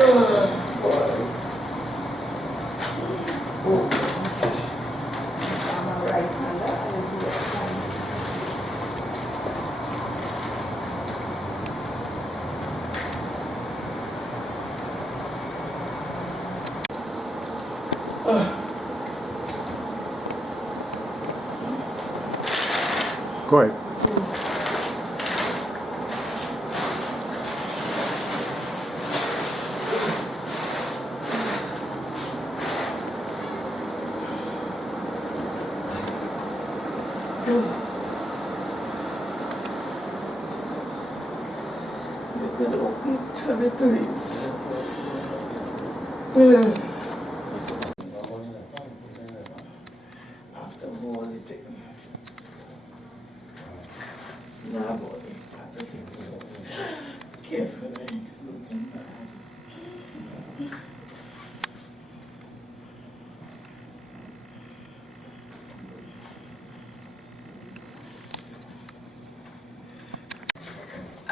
Boy. Oh, I'm a right hander. I just left hand. Go ahead. You can open some of these. After all the thing. Nah, boy. Carefully.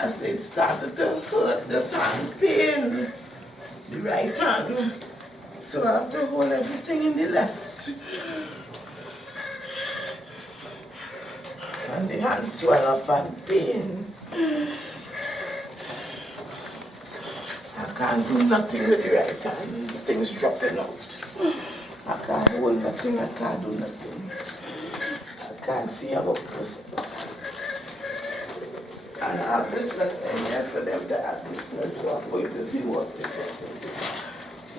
I said it started to hurt this hand pain, the right hand. So I have to hold everything in the left. And the hand swell up and pain. I can't do nothing with the right hand. The thing's dropping out. I can't hold nothing, I can't do nothing. I can't see about this. And I have this in here for them to admit me, so I'm going to see what they say.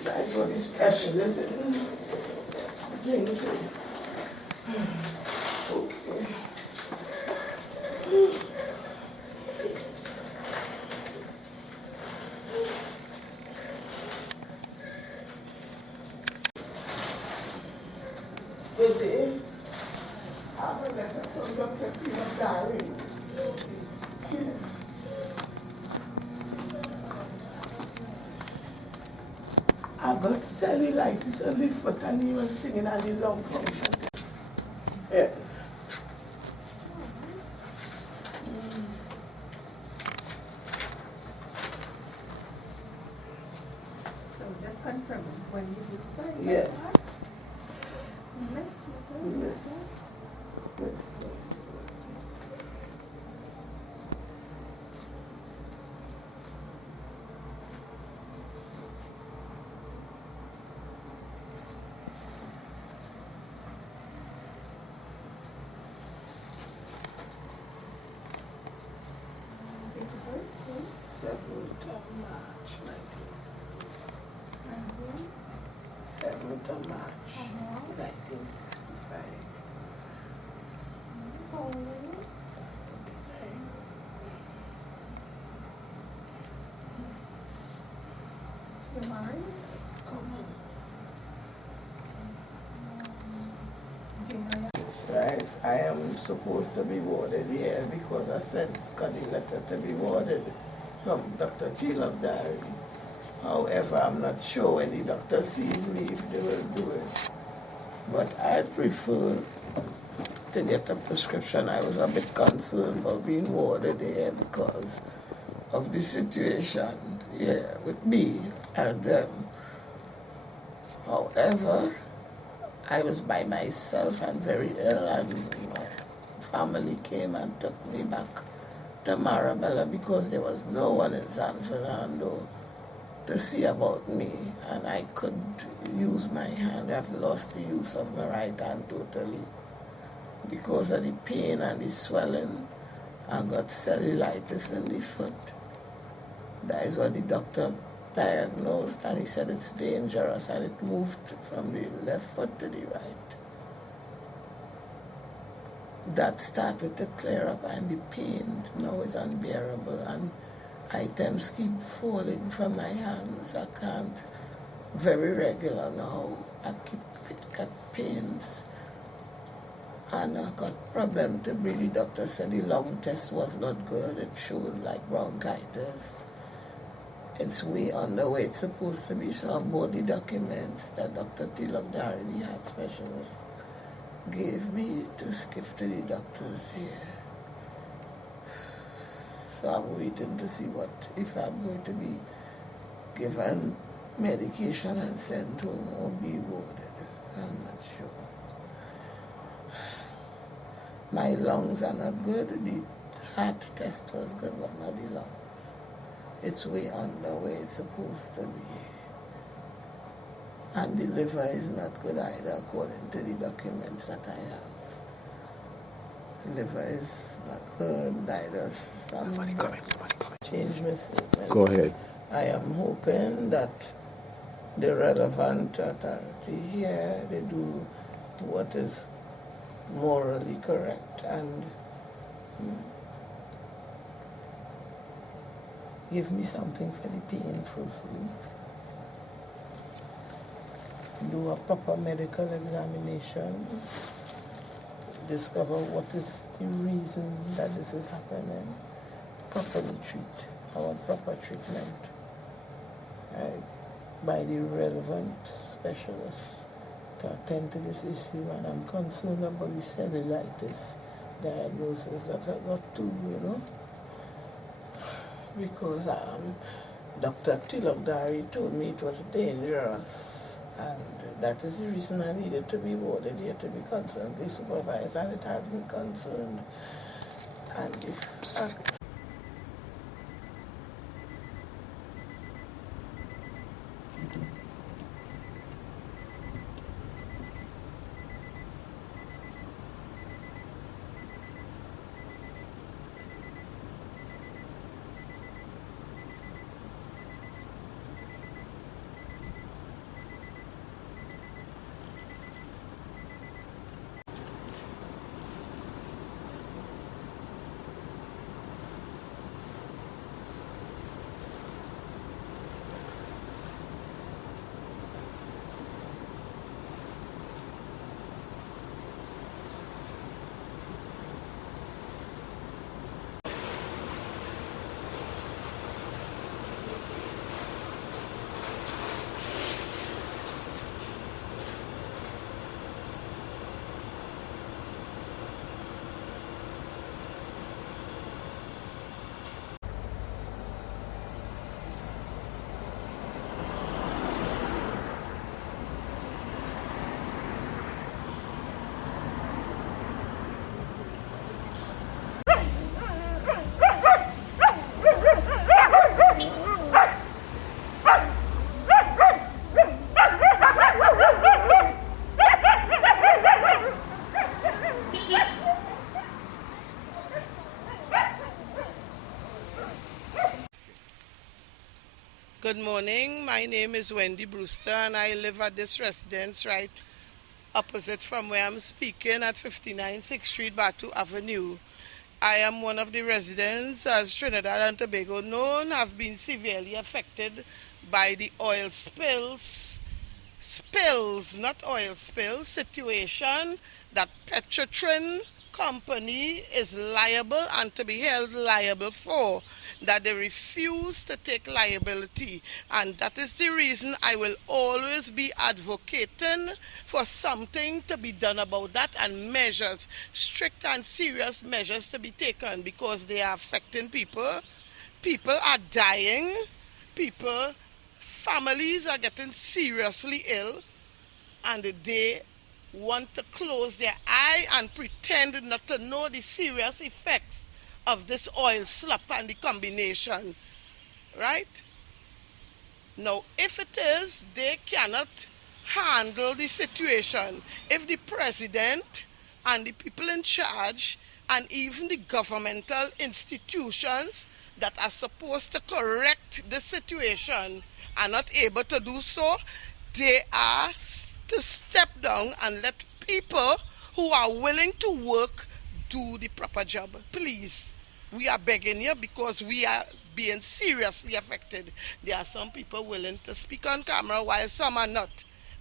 That's what the specialist is. Things. Okay. Good day. I'm a letter from Dr. Trinidad. I got cellulitis on the foot and he was singing on the lung function. Yeah. So just confirm, when did you start? Yes. Yes. Yes. Date of birth, please. 7th of March, 1965. And then, 7th of March, 1965. how old are you? 49. You're married? Come on. Do you know your Right, I am supposed to be warded here because I got the letter to be warded from Dr. Trinidad. However, I'm not sure when the doctor sees me if they will do it. But I prefer to get a prescription. I was a bit concerned about being warded here because of the situation here with me and them. However, I was by myself and very ill, and my family came and took me back to Marabella because there was no one in San Fernando to see about me, and I couldn't use my hand. I've lost the use of my right hand totally because of the pain and the swelling. I got cellulitis in the foot. That is what the doctor diagnosed, and he said it's dangerous, and it moved from the left foot to the right. That started to clear up, and the pain now is unbearable, and items keep falling from my hands. I can't very regular now. I got pains, and I got problem to breathe. The doctor said the lung test was not good. It showed like bronchitis. It's way under where it's supposed to be, so I bought the documents that Dr. Tilak, the heart specialist, gave me to give to the doctors here. So I'm waiting to see if I'm going to be given medication and sent home or be warded. I'm not sure. My lungs are not good. The heart test was good, but not the lungs. It's way under where it's supposed to be. And the liver is not good either, according to the documents that I have. The liver is not good, either. Somebody coming. Change my statement. Go ahead. I am hoping that the relevant authority here, they do what is morally correct and give me something for the painful sleep. Do a proper medical examination, discover what is the reason that this is happening, properly treat, our proper treatment by the relevant specialists to attend to this issue. And I'm concerned about the cellulitis diagnosis that I got too, because Dr. Tilakdari told me it was dangerous. And that is the reason I needed to be warded here, to be constantly supervised, and it had me concerned. And if Good morning. My name is Wendy Brewster, and I live at this residence right opposite from where I'm speaking at 59 6th Street, Batu Avenue. I am one of the residents, as Trinidad and Tobago known, have been severely affected by the oil spills, not oil spills, situation that Petrotrin company is liable and to be held liable for, that they refuse to take liability. And that is the reason I will always be advocating for something to be done about that, and measures, strict and serious measures to be taken, because they are affecting people. People are dying. Families are getting seriously ill, and they want to close their eye and pretend not to know the serious effects of this oil slap and the combination, right? Now, if it is, they cannot handle the situation. If the president and the people in charge and even the governmental institutions that are supposed to correct the situation are not able to do so, they are to step down and let people who are willing to work do the proper job. Please, we are begging you, because we are being seriously affected. There are some people willing to speak on camera while some are not.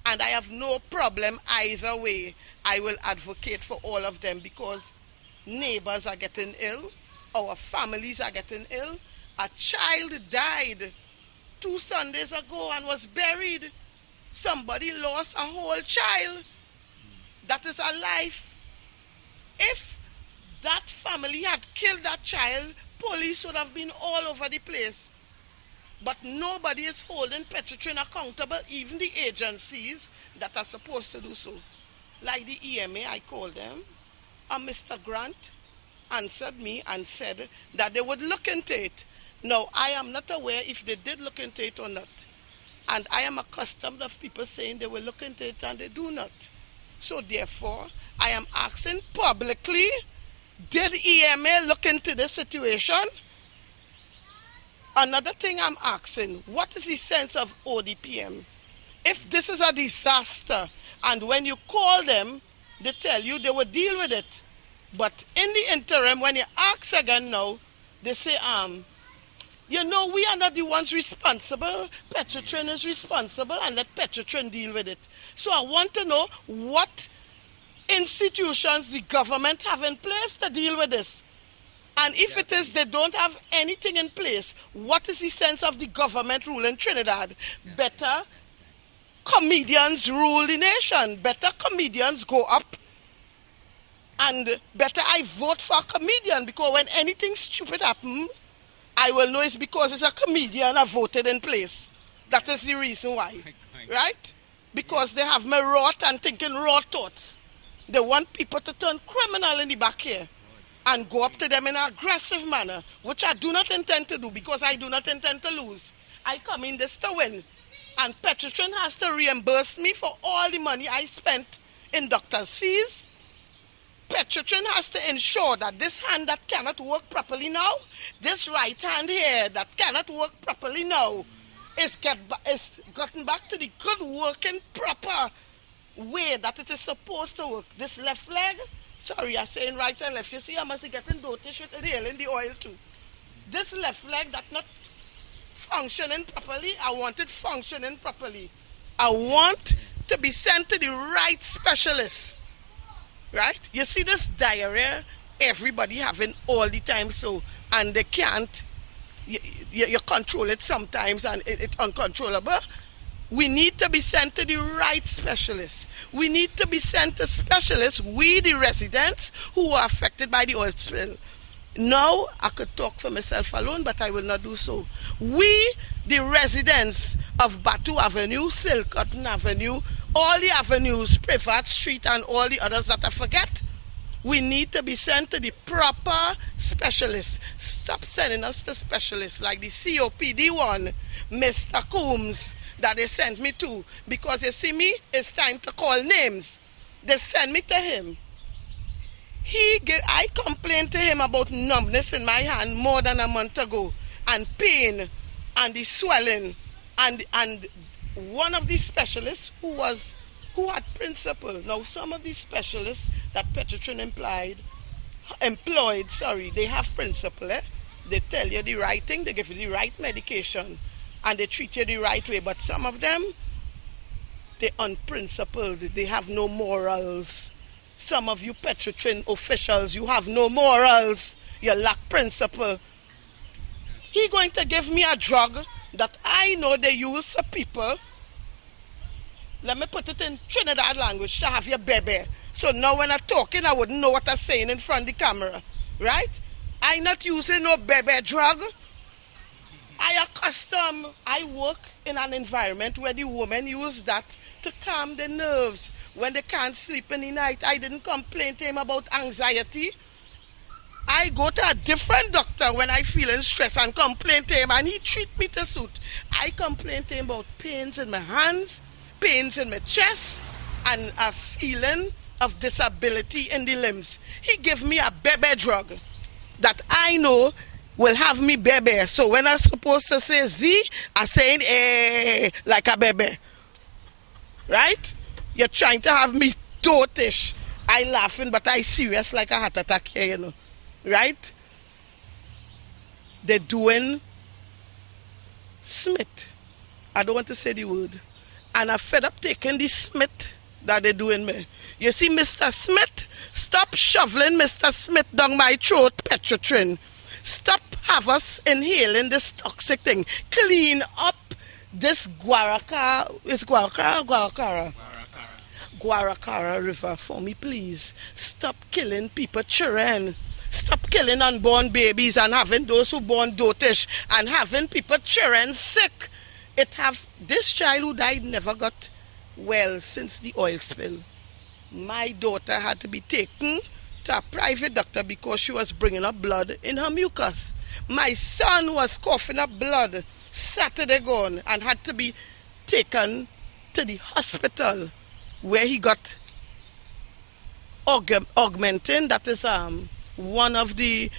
And I have no problem either way. I will advocate for all of them, because neighbors are getting ill, our families are getting ill. A child died 2 Sundays ago and was buried. Somebody lost a whole child. That is a life. If that family had killed that child, police would have been all over the place. But nobody is holding Petrotrin accountable, even the agencies that are supposed to do so. Like the EMA, I called them, and Mr. Grant answered me and said that they would look into it. Now, I am not aware if they did look into it or not. And I am accustomed of people saying they will look into it and they do not. So therefore, I am asking publicly, did EMA look into this situation? Another thing I'm asking, what is the sense of ODPM? If this is a disaster, and when you call them, they tell you they will deal with it. But in the interim, when you ask again now, they say, you know, we are not the ones responsible. Petrotrin is responsible, and let Petrotrin deal with it. So I want to know what institutions the government have in place to deal with this. And if it is they don't have anything in place, what is the sense of the government rule in Trinidad? Better comedians rule the nation. Better comedians go up. And better I vote for a comedian, because when anything stupid happens, I will know it's because it's a comedian I voted in place. That is the reason why. Right? Because they have me wrought and thinking raw thoughts. They want people to turn criminal in the back here and go up to them in an aggressive manner, which I do not intend to do, because I do not intend to lose. I come in this to win. And Petrotrin has to reimburse me for all the money I spent in doctor's fees. Petrotrin has to ensure that this hand that cannot work properly now, this right hand here that cannot work properly now, is gotten back to the good working proper way that it is supposed to work. This left leg, sorry, I'm saying right and left. You see, I must be getting dotish with the in the oil too. This left leg that not functioning properly, I want it functioning properly. I want to be sent to the right specialist. Right? You see this diarrhea, everybody having all the time, so, and they can't, you control it sometimes and it's uncontrollable. We need to be sent to the right specialists. We need to be sent to specialists, we the residents who are affected by the oil spill. Now, I could talk for myself alone, but I will not do so. We, the residents of Batu Avenue, Silk Cotton Avenue, all the avenues, Privat Street, and all the others that I forget, we need to be sent to the proper specialists. Stop sending us to specialists like the COPD one, Mr. Coombs, that they sent me to. Because you see me, it's time to call names. They send me to him. I complained to him about numbness in my hand more than a month ago, and pain, and the swelling, and one of these specialists who had principle. Now, some of these specialists that Petrotrin employed, they have principle. They tell you the right thing, they give you the right medication, and they treat you the right way. But some of them, they're unprincipled. They have no morals. Some of you Petrotrin officials, you have no morals. You lack principle. He going to give me a drug that I know they use for people. Let me put it in Trinidad language, to have your baby. So now when I'm talking, I wouldn't know what I'm saying in front of the camera. Right? I not using no baby drug. I work in an environment where the women use that to calm their nerves when they can't sleep in the night. I didn't complain to him about anxiety. I go to a different doctor when I feeling stress and complain to him, and he treat me to suit. I complain to him about pains in my hands, pains in my chest, and a feeling of disability in the limbs. He give me a baby drug that I know will have me baby. So when I'm supposed to say Z, I'm saying like a baby. Right? You're trying to have me dotish. I laughing, but I serious like a heart attack here, you know. Right? They're doing Smith. I don't want to say the word. And I'm fed up taking the Smith that they're doing me. You see, Mr. Smith, stop shoveling Mr. Smith down my throat, Petrotrin. Stop have us inhaling this toxic thing. Clean up this Guaracara River for me, please. Stop killing people, children. Stop killing unborn babies and having those who born dotish and having people children sick. This child who died never got well since the oil spill. My daughter had to be taken to a private doctor because she was bringing up blood in her mucus. My son was coughing up blood Saturday gone and had to be taken to the hospital where he got augmentin. That is one of the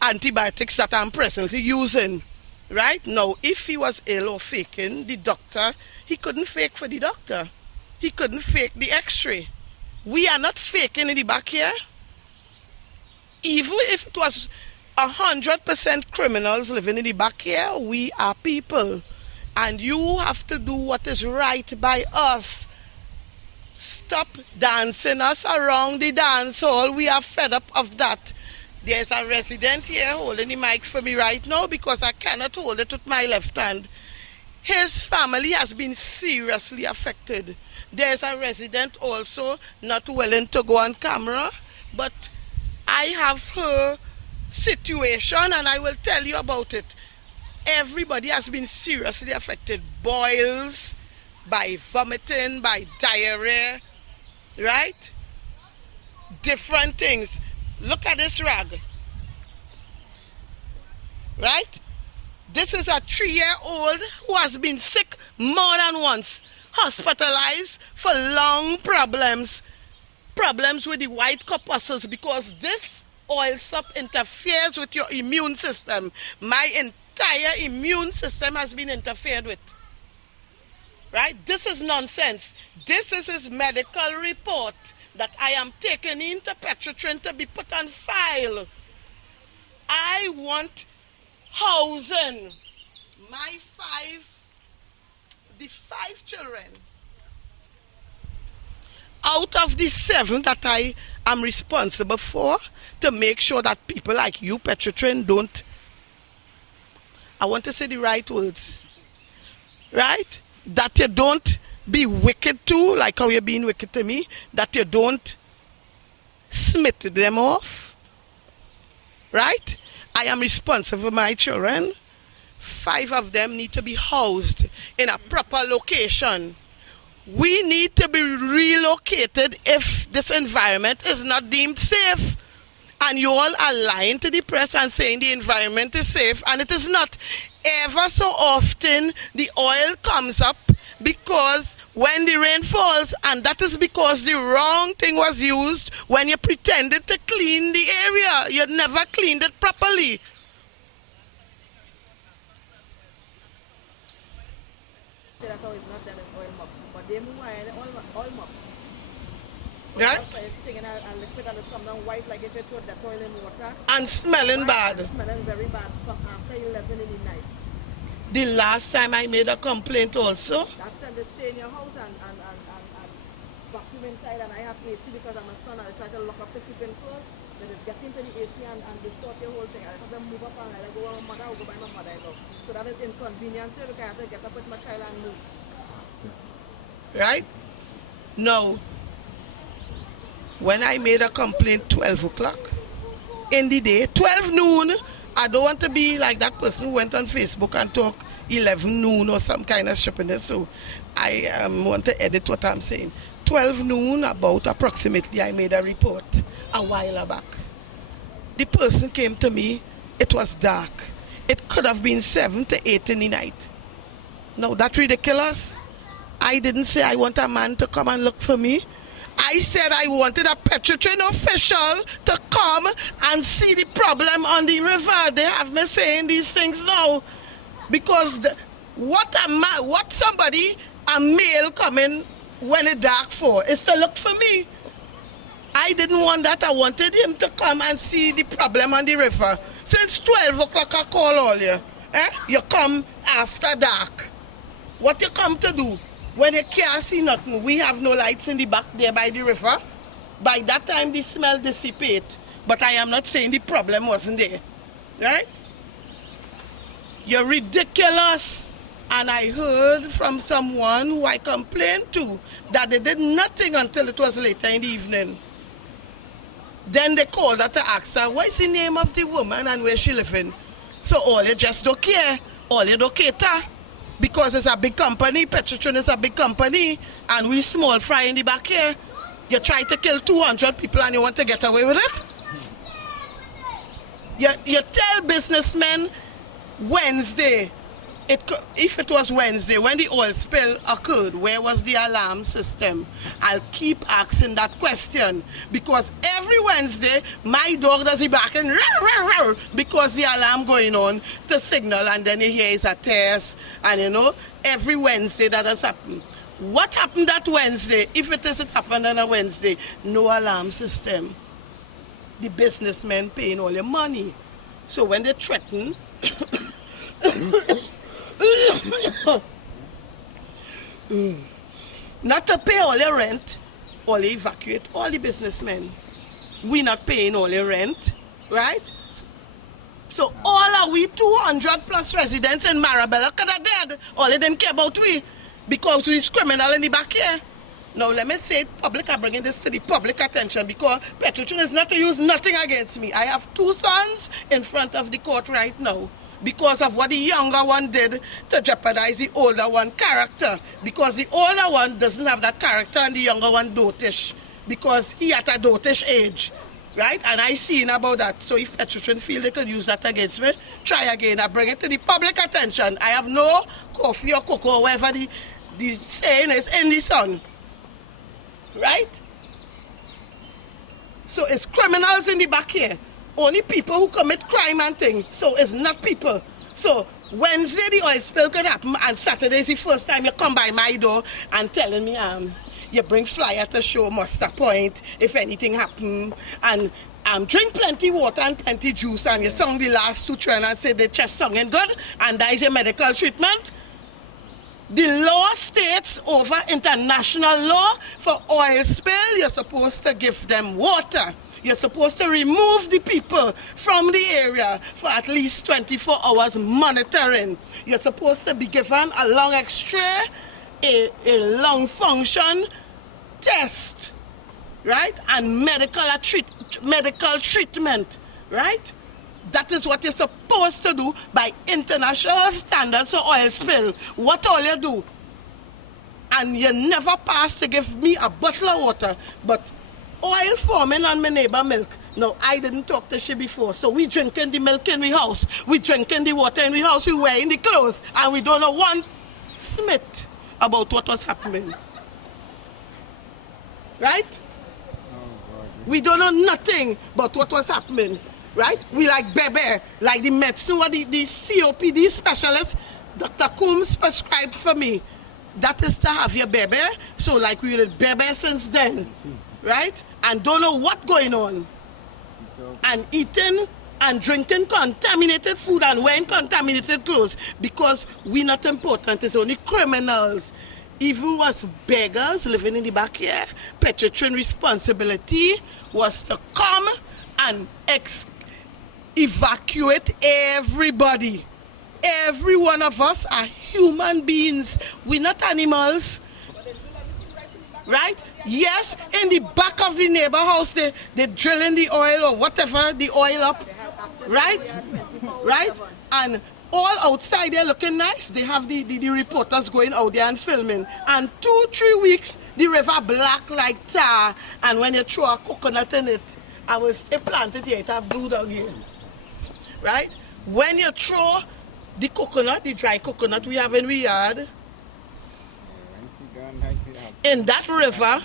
antibiotics that I'm presently using. Right now, if he was ill or faking the doctor, he couldn't fake for the doctor. He couldn't fake the x-ray. We are not faking in the back here. Even if it was 100% criminals living in the back here, we are people. And you have to do what is right by us. Stop dancing us around the dance hall. We are fed up of that. There's a resident here holding the mic for me right now because I cannot hold it with my left hand. His family has been seriously affected. There's a resident also not willing to go on camera, but I have her situation and I will tell you about it. Everybody has been seriously affected. Boils, by vomiting, by diarrhea, right? Different things. Look at this rag, right? This is a 3-year-old who has been sick more than once, hospitalized for lung problems with the white corpuscles because this oil stuff interferes with your immune system. My entire immune system has been interfered with. Right? This is nonsense. This is his medical report that I am taking into Petrotrin to be put on file. I want housing. The 5 children out of the 7 that I am responsible for to make sure that people like you, Petrotrin, don't, I want to say the right words, right? That you don't be wicked too, like how you're being wicked to me, that you don't smite them off, right? I am responsible for my children. 5 of them need to be housed in a proper location. We need to be relocated if this environment is not deemed safe. And you all are lying to the press and saying the environment is safe, and it is not. Ever so often, the oil comes up because when the rain falls, and that is because the wrong thing was used when you pretended to clean the area. You never cleaned it properly. Right? And smelling bad. Smelling very bad from after 11 in the night. The last time I made a complaint also. That's when they stay in your house and vacuum inside, and I have AC because I'm a son and I try to lock up to keep it close. Then it gets into the AC and distort the whole thing. I have to move up and I go with my mother or go by my mother-in-law. So that is inconvenience because I have to get up with my child and move. Right? No. When I made a complaint 12 o'clock in the day, 12 noon, I don't want to be like that person who went on Facebook and talk 11 noon or some kind of stupidness, so I want to edit what I'm saying. 12 noon, about approximately, I made a report a while back. The person came to me, it was dark. It could have been 7 to 8 in the night. Now, that's ridiculous. I didn't say I want a man to come and look for me. I said I wanted a Petrotrin official to come and see the problem on the river. They have me saying these things now. Because what a male coming when it's dark for is to look for me. I didn't want that. I wanted him to come and see the problem on the river. Since 12 o'clock I call all you. You come after dark. What you come to do? When you can't see nothing, we have no lights in the back there by the river. By that time, the smell dissipates. But I am not saying the problem wasn't there. Right? You're ridiculous. And I heard from someone who I complained to that they did nothing until it was later in the evening. Then they called her to ask her, what is the name of the woman and where she living? So all you just don't care, all you don't cater. Because it's a big company, Petrotrin is a big company, and we small fry in the back here. You try to kill 200 people and you want to get away with it? You tell businessmen Wednesday, if it was Wednesday, when the oil spill occurred, where was the alarm system? I'll keep asking that question because every Wednesday, my dog does be barking "Row, row, row," because the alarm going on to signal, and then you hear it's a test, and you know, every Wednesday that has happened. What happened that Wednesday? If it doesn't happen on a Wednesday, no alarm system. The businessmen paying all your money. So when they threaten, not to pay all your rent, all evacuate all the businessmen. We not paying all your rent, right? So all of we 200 plus residents in Marabella could have dead. All of them care about we because we's criminal in the back here. Now let me say it public, I'm bringing this to the public attention because Petrotrin is not to use nothing against me. I have 2 sons in front of the court right now because of what the younger one did to jeopardize the older one character. Because the older one doesn't have that character and the younger one dotish because he at a dotish age, right? And I seen about that. So if Petrotrin feel they could use that against me, try again. I bring it to the public attention. I have no coffee or cocoa, whatever the saying is in the sun. Right? So it's criminals in the back here. Only people who commit crime and things. So it's not people. So Wednesday the oil spill could happen and Saturday is the first time you come by my door and telling me you bring flyer to show Muster Point if anything happen and drink plenty water and plenty juice and you sung the last 2 trend and say the chest singing good and that is your medical treatment. The law states over international law for oil spill, you're supposed to give them water. You're supposed to remove the people from the area for at least 24 hours monitoring. You're supposed to be given a lung X-ray, a lung function test, right? And medical treatment, right? That is what you're supposed to do by international standards for oil spill. What all you do? And you never pass to give me a bottle of water, but oil forming on my neighbor milk. No, I didn't talk to she before. So we drinking the milk in the house. We drinking the water in the house. We wearing the clothes. And we don't know one smith about what was happening. Right? We don't know nothing about what was happening. Right? We like Bebe, like the medicine, what the COPD specialist, Dr. Coombs prescribed for me. That is to have your Bebe. So like we did Bebe since then. Right? And don't know what going on. And eating and drinking contaminated food and wearing contaminated clothes because we not important. It's only criminals. Even was beggars living in the back here, Petrotrin responsibility was to come and evacuate everybody. Every one of us are human beings. We're not animals. Right? Yes, in the back of the neighbor house, they drilling the oil or whatever, the oil up. Right? Right? And all outside there looking nice. They have the reporters going out there and filming. And 2-3 weeks, the river black like tar. And when you throw a coconut in it, I will stay planted here, it have blue down here. Right? When you throw the coconut, the dry coconut we have in the yard, in that river,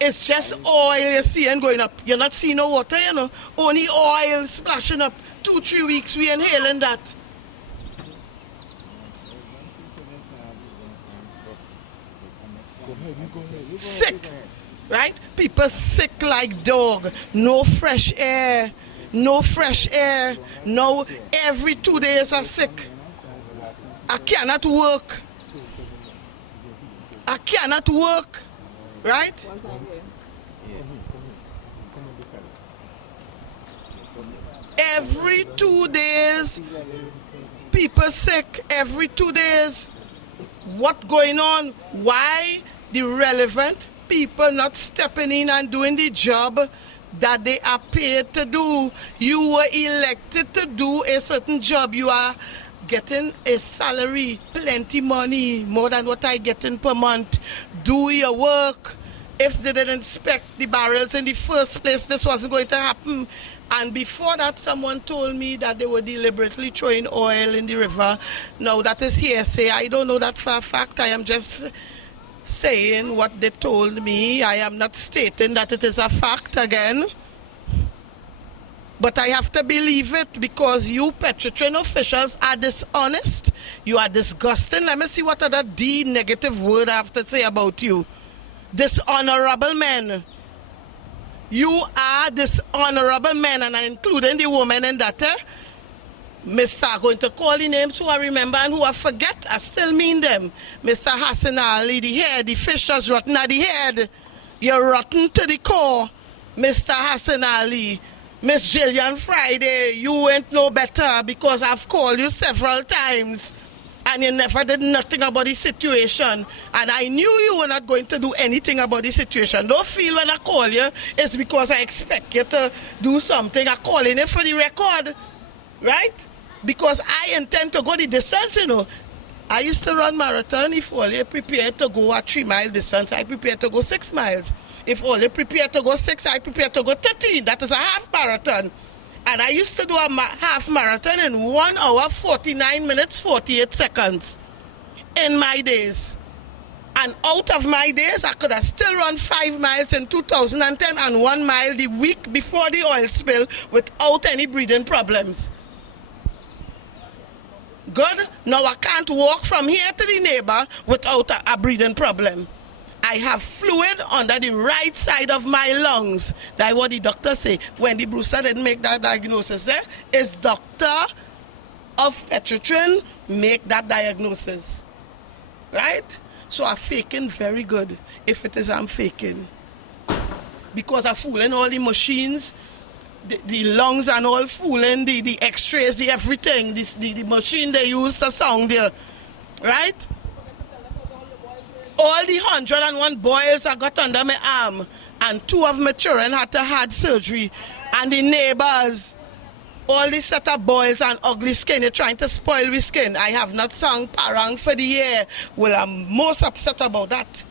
it's just oil you're seeing going up. You're not seeing no water, you know. Only oil splashing up. 2-3 weeks we inhaling that. Sick, right? People sick like dog. No fresh air. No fresh air. No, every 2 days I'm sick. I cannot work. I cannot work. Right? Every 2 days, people sick. Every 2 days. What going on? Why the relevant people not stepping in and doing the job that they are paid to do. You were elected to do a certain job. You are getting a salary, plenty money, more than what I get in per month. Do your work. If they didn't inspect the barrels in the first place, this wasn't going to happen. And before that, someone told me that they were deliberately throwing oil in the river. Now, that is hearsay. I don't know that for a fact. I am just saying what they told me. I am not stating that it is a fact again. But I have to believe it because you Petrotrin officials are dishonest. You are disgusting. Let me see what other D negative word I have to say about you. Dishonorable men. You are dishonorable men, and I'm including the woman in that. Mr. I'm going to call the names who I remember and who I forget. I still mean them. Mr. Hassan Ali, the head, the fish just rotten at the head. You're rotten to the core, Mr. Hassan Ali. Miss Jillian Friday, you ain't no better because I've called you several times and you never did nothing about the situation. And I knew you were not going to do anything about the situation. Don't feel when I call you, it's because I expect you to do something. I'm calling you for the record, right? Because I intend to go the distance, you know. I used to run marathon. If all you prepared to go a 3-mile distance, I prepared to go 6 miles. If all you prepared to go 6, I prepared to go 13. That is a half marathon. And I used to do a half marathon in 1 hour, 49 minutes, 48 seconds in my days. And out of my days, I could have still run 5 miles in 2010 and 1 mile the week before the oil spill without any breathing problems. Good? Now I can't walk from here to the neighbor without a breathing problem. I have fluid under the right side of my lungs. That's what the doctor say. Wendy Brewster didn't make that diagnosis. It's doctor of Petrotrin make that diagnosis. Right? So I'm faking very good, if it is I'm faking. Because I'm fooling all the machines, the lungs and all fooling, the x-rays, the everything, the machine they use to sound there. Right? All the 101 boils I got under my arm, and 2 of my children had to have surgery, and the neighbors, all the set of boils and ugly skin, they're trying to spoil with skin. I have not sung parang for the year. Well, I'm most upset about that.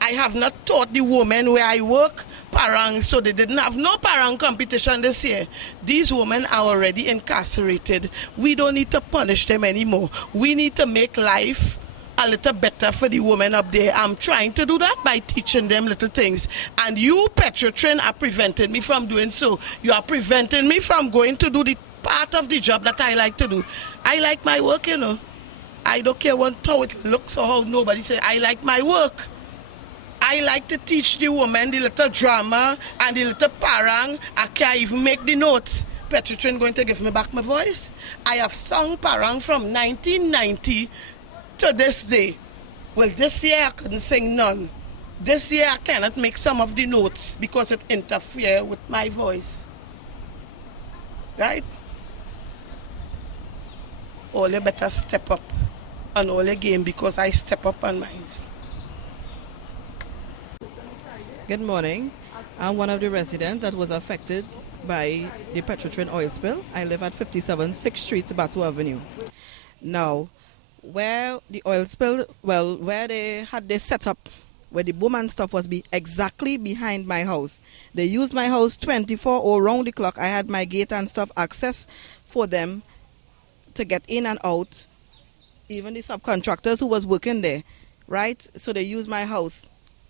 I have not taught the women where I work parang, so they didn't have no parang competition this year. These women are already incarcerated. We don't need to punish them anymore. We need to make life a little better for the women up there. I'm trying to do that by teaching them little things. And you, Petrotrin, are preventing me from doing so. You are preventing me from going to do the part of the job that I like to do. I like my work, you know. I don't care how it looks or how nobody says. I like my work. I like to teach the women the little drama and the little parang. I can't even make the notes. Petrotrin going to give me back my voice. I have sung parang from 1990 to this day. Well, this year I couldn't sing none. This year I cannot make some of the notes because it interferes with my voice. Right? All you better step up on all your game because I step up on mine. Good morning. I'm one of the residents that was affected by the Petrotrin oil spill. I live at 57 6th Street, Batu Avenue. Now, where the oil spill, well, where they had this set up, where the boom and stuff was exactly behind my house. They used my house 24 or round the clock. I had my gate and stuff access for them to get in and out. Even the subcontractors who was working there, right? So they used my house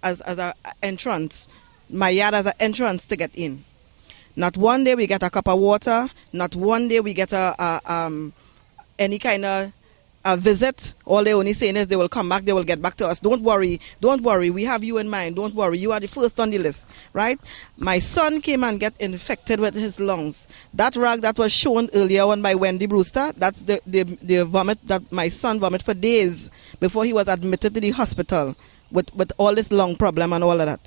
as an entrance, my yard as an entrance to get in. Not one day we get a cup of water. Not one day we get any kind of a visit. All they only saying is they will come back, they will get back to us. Don't worry, we have you in mind. Don't worry, you are the first on the list, right? My son came and get infected with his lungs. That rag that was shown earlier on by Wendy Brewster, that's the vomit that my son vomited for days before he was admitted to the hospital with all this lung problem and all of that.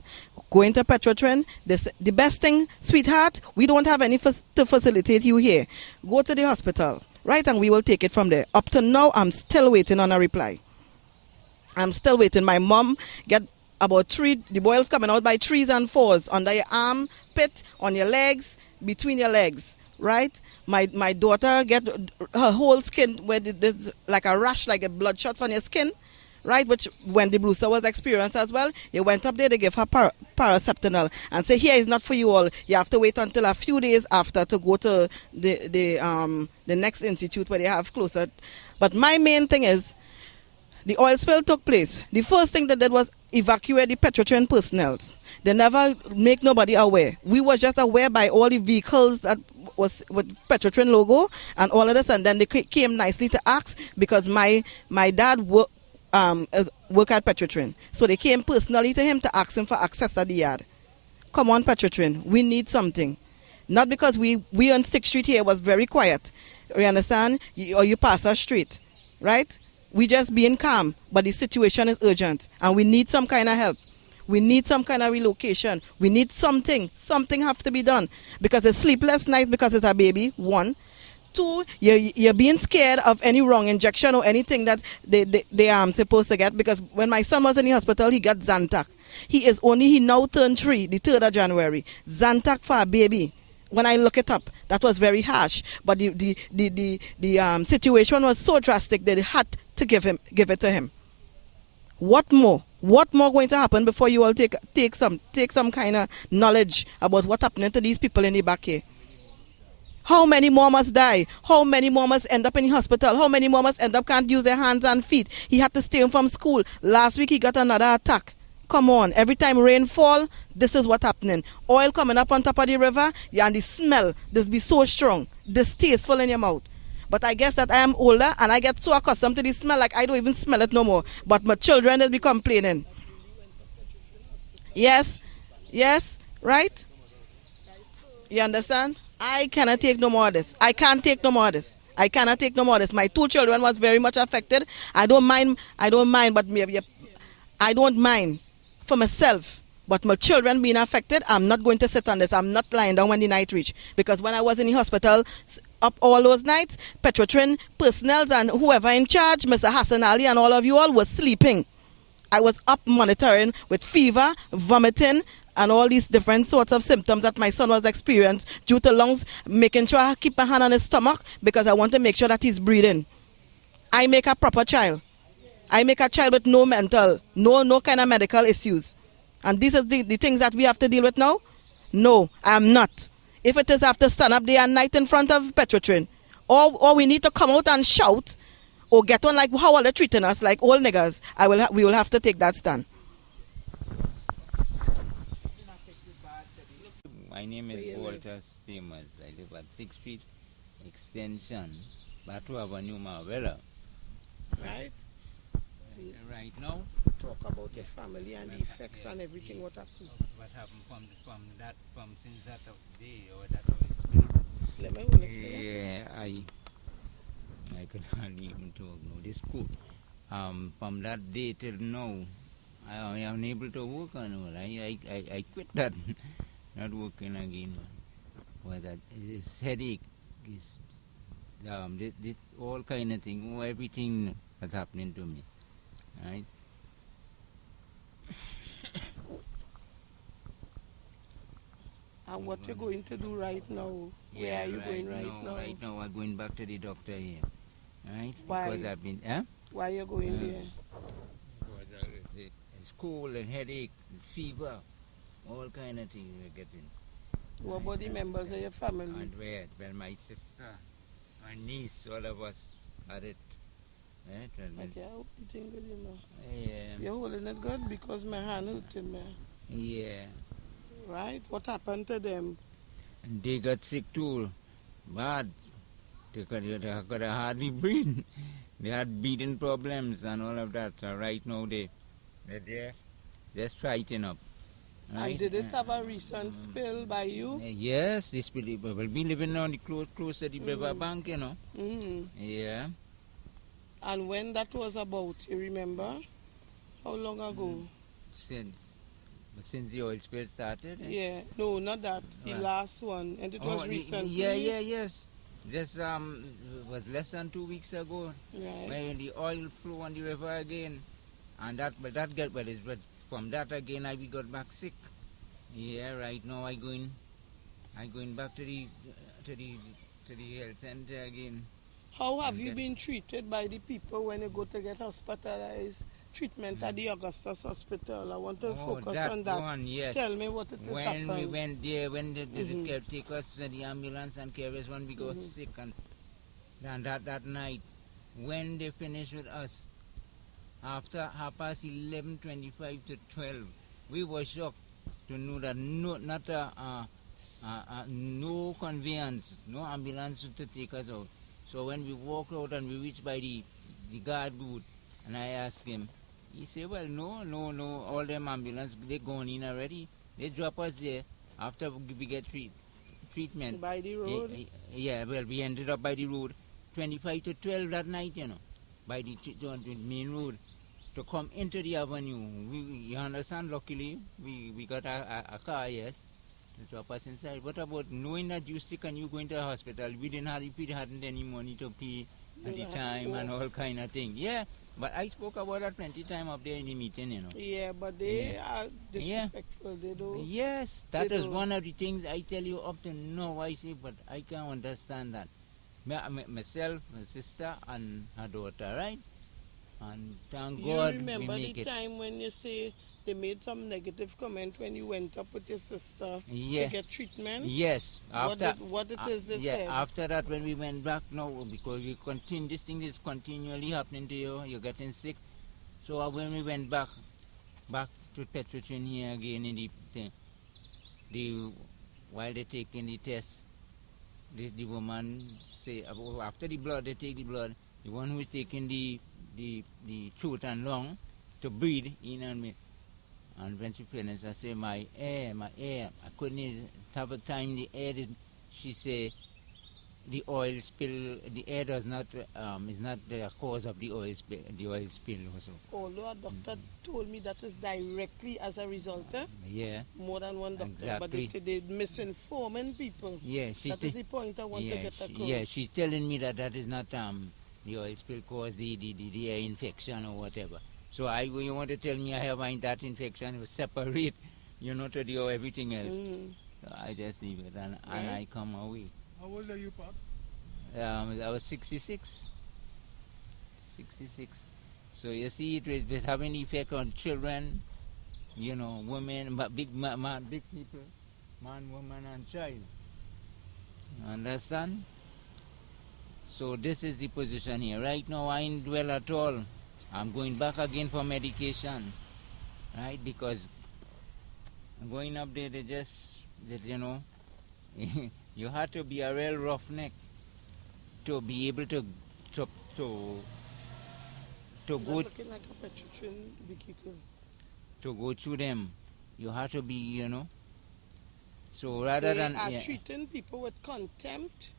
Going to Petrotrin, the best thing, sweetheart, we don't have any to facilitate you here. Go to the hospital. Right, and we will take it from there. Up to now, I'm still waiting on a reply. I'm still waiting. My mom get about the boils coming out by 3s and 4s under your armpit, on your legs, between your legs, right? My daughter get her whole skin where there's like a rash, like a blood shots on your skin, right? Which when the bruiser was experienced as well, you went up there, they give her paracetamol and say, here is not for you all. You have to wait until a few days after to go to the next institute where they have closer. But my main thing is, the oil spill took place. The first thing they did was evacuate the Petrotrin personnel. They never make nobody aware. We were just aware by all the vehicles that was with Petrotrin logo and all of this, and then they came nicely to ask because my dad work at Petrotrin. So they came personally to him to ask him for access to the yard. Come on, Petrotrin, we need something. Not because we on 6th Street here was very quiet. You understand? Or you pass us straight, right? We just being calm, but the situation is urgent, and we need some kind of help. We need some kind of relocation. We need something. Something have to be done because it's sleepless nights because it's a baby. 1, 2, you're being scared of any wrong injection or anything that they are supposed to get. Because when my son was in the hospital, he got Zantac. He now turned 3, the 3rd of January. Zantac for a baby. When I look it up, that was very harsh. But the situation was so drastic that they had to give it to him. What more? What more going to happen before you all take some kind of knowledge about what's happening to these people in the back here? How many more must die? How many more must end up in the hospital? How many more must end up can't use their hands and feet? He had to stay home from school. Last week he got another attack. Come on, every time rain fall, this is what's happening. Oil coming up on top of the river, yeah, and the smell, this be so strong, this tasteful in your mouth. But I guess that I am older and I get so accustomed to the smell, like I don't even smell it no more. But my children, they be complaining. Yes, right? You understand? I cannot take no more of this. I can't take no more of this. I cannot take no more of this. My 2 children was very much affected. I don't mind, but maybe I don't mind for myself. But my children being affected, I'm not going to sit on this. I'm not lying down when the night reach. Because when I was in the hospital, up all those nights, Petrotrin personnel and whoever in charge, Mr. Hassan Ali and all of you all was sleeping. I was up monitoring with fever, vomiting, and all these different sorts of symptoms that my son was experiencing due to lungs, making sure I keep my hand on his stomach because I want to make sure that he's breathing. I make a proper child. I make a child with no mental, no kind of medical issues. And these are the things that we have to deal with now? No, I am not. If it is have to stand up day and night in front of Petrotrin, or we need to come out and shout, or get on like how are they treating us like old niggers, we will have to take that stand. My name is Walter Stamos. I live at 6th Street Extension, Batu Avenue, Marvella. Right? Right now, Talk about your family and the effects and everything what happened. what happened from since that of day or that of it's been. Let me hold it for you. Yeah, I could hardly even talk. No, this cool. From that day till now, I am unable to work on it. I quit that, not working again. But that this headache is this all kind of thing, everything that's happening to me, right? And what you're going to do right now? Where are you going right now? Right now, I'm going back to the doctor here, right? Why? Because I've been, Why are you going there? Because it's cold and headache, and fever, all kind of things we're getting. What about the members of your family? And well, my sister, my niece, all of us had it. Right? Okay, I hope you think good, you know. Yeah. You're holding it good because my hand hurting me. Yeah. Right? What happened to them? And they got sick too, bad. They could hardly breathe. They had breathing problems and all of that. So right now they're just tightening up. Right? And did it have a recent spill by you? Yes, this spill. We'll be living on the close to the river bank, you know. Mm-hmm. Yeah. And when that was about, you remember? How long ago? Since the oil spill started. Yeah, no, not that. The last one, and it was recently. Yes. Just was less than 2 weeks ago. Right. When the oil flew on the river again, and that from that again, we got back sick. Yeah, right now I going back to the health center again. How have And you get- been treated by the people when you go to get hospitalized? Treatment at the Augustus Hospital. I want to focus that on that. one, yes. Tell me what it has When happened. we went there, when the care take us to the ambulance and carry us when we got sick, and that night, when they finished with us, after 11:25 to 12, we were shocked to know that no conveyance, no ambulance to take us out. So when we walked out and we reached by the guard booth, and I asked him, he said, well, no, all them ambulance, they gone in already. They drop us there after we get treatment. By the road? Yeah, well, we ended up by the road, 25 to 12 that night, by the main road. To come into the avenue, you understand, luckily, we got a car, yes, to drop us inside. What about knowing that you're sick and you're going to the hospital? We hadn't any money to pay at the time and all kind of thing. Yeah, but I spoke about that plenty time up there in the meeting, Yeah, but they are disrespectful. They do. Yes, that they is do. one of the things I tell you up to now, I say, but I can't understand that. Myself, my sister, and her daughter, right? And thank You God we remember make the it. time when you say they made some negative comment when you went up with your sister Yeah. to get treatment? Yes. After What it is they yeah, said? after that when we went back now, because this thing is continually happening to you, you're getting sick. So when we went back to Petrotrin here again in the thing, while they're taking the test, the woman say after the blood, they take the blood, the one who's taking the throat and lung to breathe in and me. And when she finished, I say, my air. I couldn't have a time the air. She say, the oil spill. The air does not is not the cause of the oil spill. The oil spill also. Although a doctor told me that is directly as a result, Yeah. more than one doctor, Exactly. but they misinforming people. Yeah. That is the point I want to get across. Yeah. She's telling me that is not the oil spill caused the air infection or whatever. So you want to tell me I have that infection was separate, to the everything else. So I just leave it and I come away. How old are you, Pops? I was 66. 66. So you see, it was having effect on children, women, but big people, man, woman, and child. Understand? So this is the position here. Right now, I ain't well at all. I'm going back again for medication, right? Because I'm going up there, you have to be a real roughneck to be able to go Looking like a Petrotrin vehicle. to go through them. You have to be, So rather They than are treating people with contempt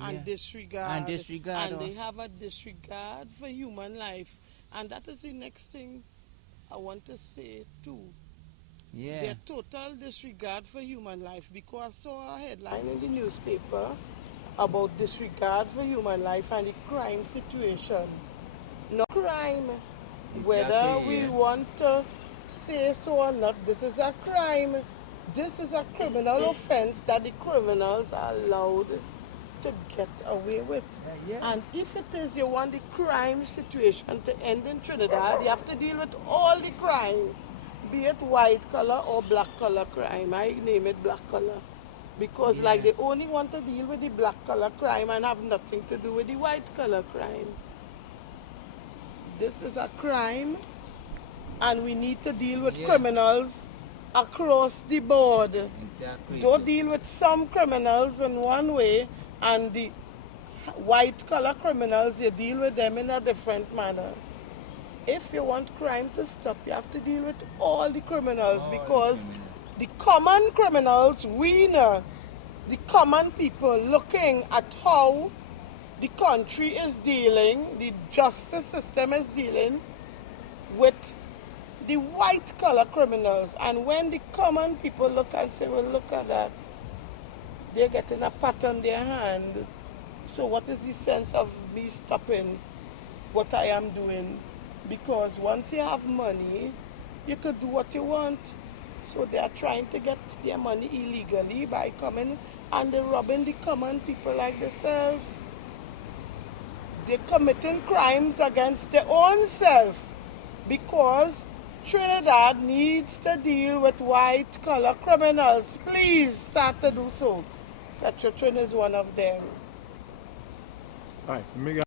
and disregard. And disregard. And they have a disregard for human life. And that is the next thing I want to say too. Yeah. Their total disregard for human life, because I saw a headline in the newspaper about disregard for human life and the crime situation. No crime. Whether we want to say so or not, this is a crime. This is a criminal offense that the criminals are allowed to get away with. And if it is you want the crime situation to end in Trinidad, you have to deal with all the crime, be it white collar or black collar crime. I name it black collar. Because like they only want to deal with the black collar crime and have nothing to do with the white collar crime. This is a crime and we need to deal with criminals across the board. Exactly. Don't deal with some criminals in one way and the white collar criminals, you deal with them in a different manner. If you want crime to stop, you have to deal with all the criminals, because the common criminals, we know, the common people looking at how the country is dealing, the justice system is dealing with the white collar criminals. And when the common people look and say, well, look at that, they're getting a pat on their hand. So what is the sense of me stopping what I am doing? Because once you have money, you could do what you want. So they are trying to get their money illegally by coming and they're robbing the common people like themselves. They're committing crimes against their own self because Trinidad needs to deal with white collar criminals. Please start to do so. Petrotrin is one of them. All right, let me get.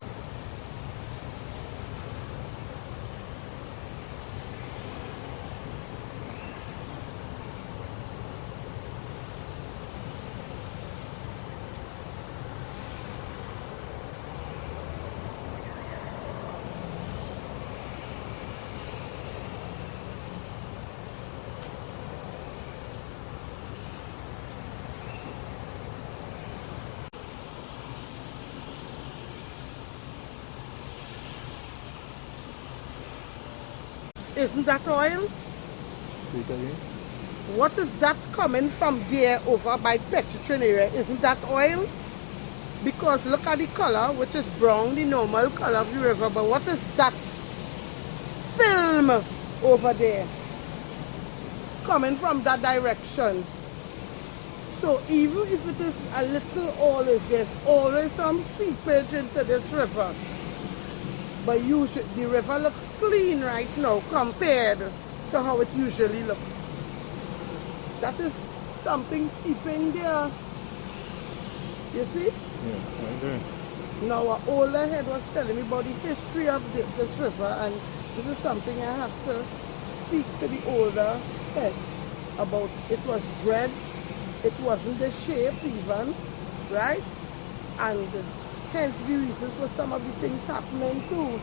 Isn't that oil? Say it again. What is that coming from there over by Petrotrin area? Isn't that oil? Because look at the color, which is brown, the normal color of the river. But what is that film over there coming from that direction? So even if it is a little oil, there's always some seepage into this river. But usually the river looks clean right now compared to how it usually looks. That is something seeping there. You see? Yeah, right there. Now, our older head was telling me about the history of this river, and this is something I have to speak to the older heads about. It was dredged, it wasn't the shape even, right? And hence the reason for some of the things happening too,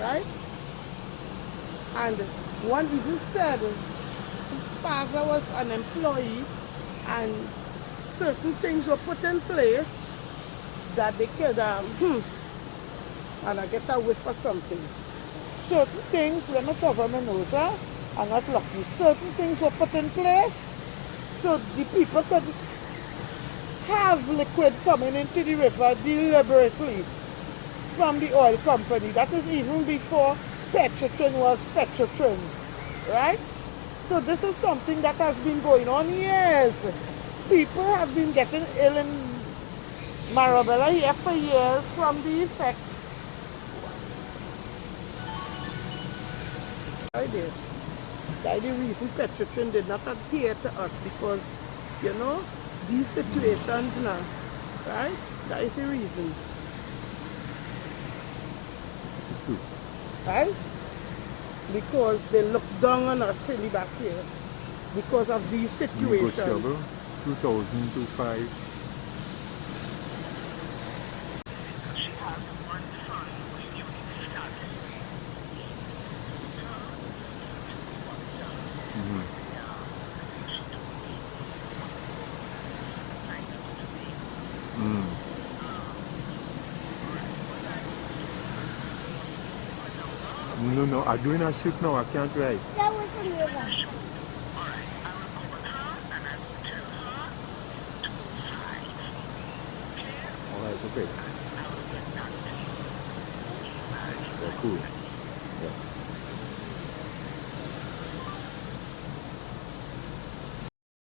right? And one even said his father was an employee and certain things were put in place that they could, and I get a whiff for something. Certain things, let me cover my nose, I'm not lucky. Certain things were put in place so the people could have liquid coming into the river deliberately from the oil company. That is even before Petrotrin was Petrotrin, right? So this is something that has been going on years. People have been getting ill in Marabella here for years from the effects. I did. That's the reason Petrotrin did not adhere to us because, you know, these situations now, right? That is the reason. Two. Right? Because they look down on us silly back here because of these situations. 2005. No, I'm doing a shoot now. I can't write. That was the river. All right, okay. Yeah, cool.